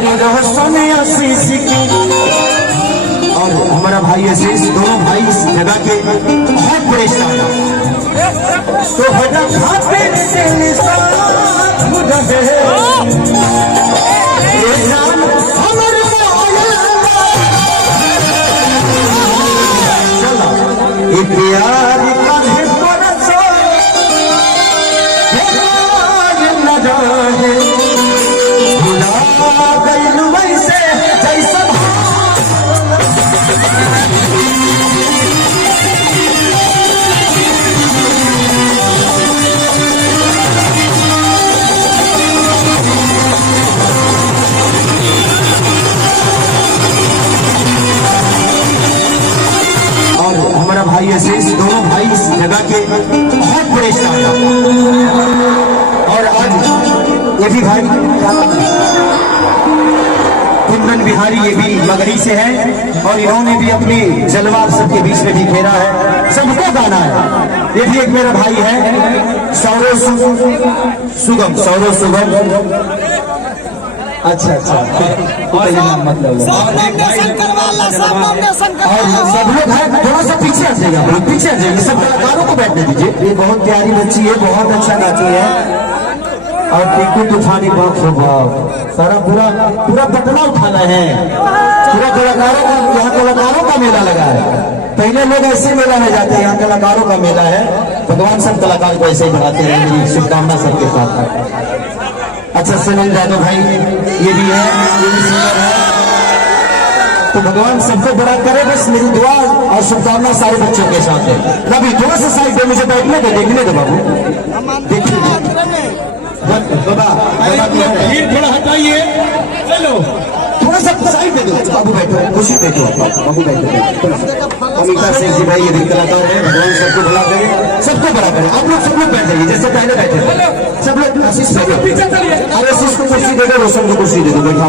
प्यारी रोशन आशीष की और हमारा भाई आशीष, दोनों भाई इस जगह के बहुत बड़े स्टार हैं। तो बड़ा खाते से प्यार का हमारा भाई आशीष, दोनों भाई इस जगह के बहुत बड़े स्टार हैं। और आज ये भी भाई कुंदन बिहारी, ये भी मगरी से हैं और इन्होंने भी अपनी जलवा आप सबके बीच में भी खेला है, सबको गाना है। ये भी एक मेरा भाई है सौरव सुगम, सौरव सुगम। अच्छा मतलब और सब लोग हैं, थोड़ा सा पीछे आ जाएगा, पीछे आ जाइए, सब कलाकारों को बैठने दीजिए। ये बहुत प्यारी बच्ची है, बहुत अच्छा गाती है और टिकट उठानी बाप हो बाप, सारा पूरा पटना उठाना है। पूरा कलाकारों का, यहाँ कलाकारों का मेला लगा है। पहले लोग ऐसे मेला में जाते हैं, यहाँ कलाकारों का मेला है। भगवान सब कलाकार को ऐसे ही बढ़ाते हैं, मेरी शुभकामना सबके साथ। अच्छा सुनील यादव भाई ये भी है, ये भी सिंगर है। तो भगवान सबको बड़ा करे, बस मेरी दुआ और शुभकामना सारे बच्चों के साथ है। रवि थोड़ा सा साइड पे मुझे बैठने दे, देखने दो बाबू, देखिए बाबा थोड़ा हटाइए, चलो थोड़ा सा साइड दे दो बाबू, बैठो खुशी देखो बाबू, बैठो। अमिता सिंह जी भाई ये भी कलाकार है, भगवान सबको भला करे, सबको बड़ा करे। आप लोग सब लोग बैठ जाइए जैसे पहले बैठे थे, सब लोग आशीष बैठो, आशीष को कुर्सी दे दो, रोशन को कुर्सी दे दो, बैठा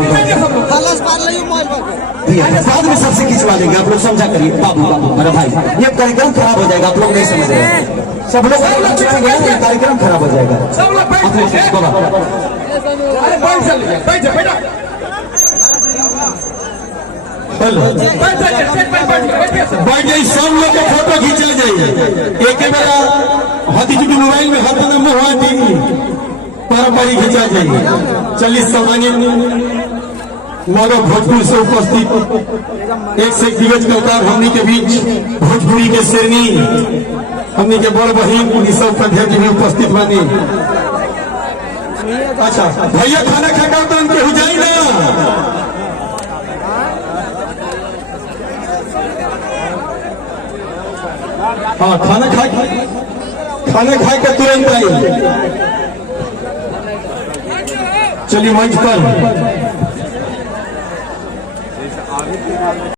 बाद में सबसे खिंचवा देंगे, आप लोग समझा करिए। बाबू मेरा भाई, ये कार्यक्रम खराब हो जाएगा, आप लोग नहीं समझ रहे। सब लोग कार्यक्रम खराब हो जाएगा। बैठ जाइए, सब लोग का फोटो खींचा जाइए एक बेरा। हाथी जी मोबाइल में हाथ में मुँह पारंपरिक खींचा जाइए। चलिए सामान्य मानव भोजपुर से उपस्थित एक से दिग्गज कलाकार हमनी के बीच भोजपुरी के शेरनी हमनी के बड़ बहिन सब अध्यक्ष भी उपस्थित बनी। अच्छा भैया खाना खाकर तो उनके हो जाए ना, हाँ खाना खाए के तुरंत आई। चलिए मंच पर